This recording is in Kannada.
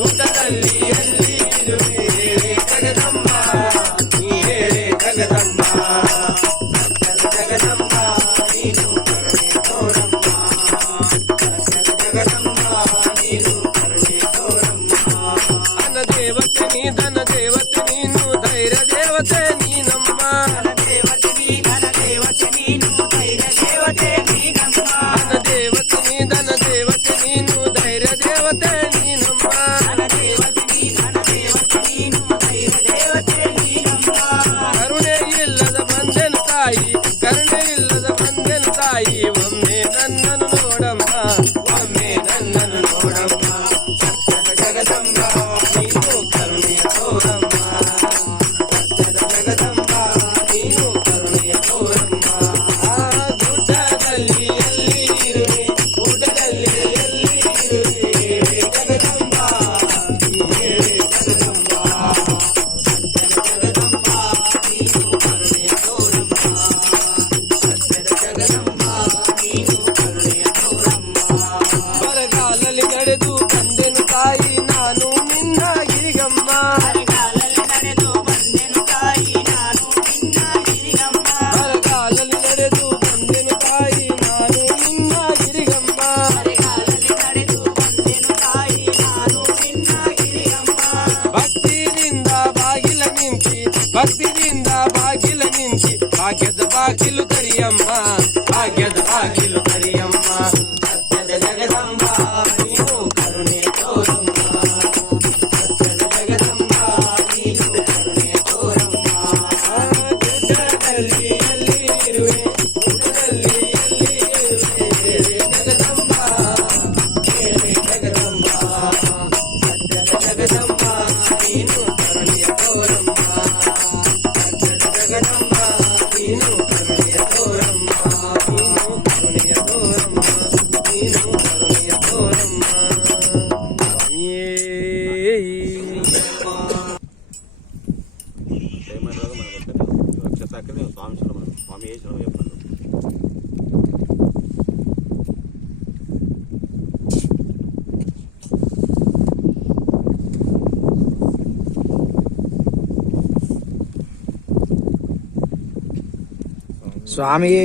ಗುಡ್ಡದಲ್ಲಿ ಎಲ್ಲಿ ಇರುವೆ ಹೇಳೆ ಜಗದಂಬ, ನೀ ಹೇಳೆ ಜಗದಂಬ. ಸತ್ಯದ ಜಗದಂಬ ನೀನು ಕರುಣೆ ತೋರಮ್ಮ, ಸತ್ಯದ ಜಗದಂಬ ನೀನು ಕರುಣೆ ತೋರಮ್ಮ. ಅನ್ನ ದೇವತೆ ನೀ ಧನ ದೇವತೆ ನೀನು ಧೈರ್ಯ ದೇವತೆ ನೀನಮ್ಮ, ಧನ ದೇವತೆ ನೀನು ಧೈರ್ಯ ದೇವತೆ ನೀನಮ್ಮ. ಧನ ದೇವತೆ ನೀ ಧನ ದೇವತೆ ನೀನು ಧೈರ್ಯ ದೇವತೆ ನೀನಮ್ಮ, ಧನ ದೇವತೆ ನೀನು ಧೈರ್ಯ ದೇವತೆ ನೀನಮ್ಮ. ಕರುಣೆ ಇಲ್ಲದ ಬಂದೆನು ತಾಯಿ, ಕರುಣೆ ಇಲ್ಲದ ಬಂದೆನು ತಾಯಿ, ಒಮ್ಮೆ ನನ್ನನ್ನು ನೋಡಮ್ಮ, ಒಮ್ಮೆ ನನ್ನನ್ನು ನೋಡಮ್ಮ. ಸತ್ಯದ ಜಗದಂಬ ನೀನು ಕರುಣೆಯ ತೋರಮ್ಮ, ಸತ್ಯದ ಜಗದಂಬ ನೀನು ಕರುಣೆಯ ತೋರಮ್ಮ. ಗುಡ್ಡದಲ್ಲಿ ಎಲ್ಲಿ ಇರುವೆ, ಗುಡ್ಡದಲ್ಲಿ ಎಲ್ಲಿ ಇರುವೆ ಹೇಳೆ ಜಗದಂಬ, ನೀ ಹೇಳೆ ಜಗದಂಬ. ಸತ್ಯದ ಜಗದಂಬ ನೀನು ಕರುಣೆಯ ತೋರಮ್ಮ, ಸತ್ಯದ ಜಗದಂಬ ನೀನು ಕರುಣೆಯ ತೋರಮ್ಮ. ಬರಗಾಲಲ್ಲಿ ನಡೆದು ಬಂದೆನು ತಾಯಿ ನಾನು ನಿನ್ನ ಗಿರಿಗಮ್ಮ, ಬರಗಾಲಲ್ಲಿ ನಡೆದು ಬಂದೆನು ತಾಯಿ ನಾನು ನಿನ್ನ ಗಿರಿಗಮ್ಮ, ಬರಗಾಲಲ್ಲಿ ನಡೆದು ಬಂದೆನು ತಾಯಿ ನಾನು ನಿನ್ನ ಗಿರಿಗಮ್ಮ, ಬರಗಾಲಲ್ಲಿ ನಡೆದು ಬಂದೆನು ತಾಯಿ ನಾನು ನಿನ್ನ ಗಿರಿಗಮ್ಮ. ಭಕ್ತಿಯಿಂದ ಬಾಗಿಲ ನಿಂತಿ, ಭಕ್ತಿಯಿಂದ ಬಾಗಿಲ ನಿಂತಿ, ಭಾಗ್ಯದ ಬಾಗಿಲು ಕರಿಯಮ್ಮ, ಭಾಗ್ಯದ ಬಾಗಿಲು ಕರಿಯಮ್ಮ. ಸತ್ಯದ ಜಗದಂಬ ನೀನು ಕರುಣೆ ತೋರಮ್ಮ, ಸತ್ಯದ ಜಗದಂಬ ನೀನು ಕರುಣೆ ತೋರಮ್ಮ. ಗುಡ್ಡದಲ್ಲಿ ಎಲ್ಲಿ ಇರುವೆ, ಗುಡ್ಡದಲ್ಲಿ ಎಲ್ಲಿ ಇರುವೆ ಹೇಳೆ ಜಗದಂಬ, ಹೇಳೆ ಜಗದಂಬ. ಸತ್ಯದ ಜಗದಂಬ ನೀನು ಕರುಣೆಯ ತೋರಮ್ಮ, ಸತ್ಯದ ಜಗದಂಬ ನೀನು ಕರುಣೆಯ ತೋರಮ್ಮ, ನೀನು ಕರುಣೆಯ ತೋರಮ್ಮ, ನೀನು ಕರುಣೆಯ ತೋರಮ್ಮ. ಸ್ವಾಮಿಯೇ ಸ್ವಾಮಿಯೇ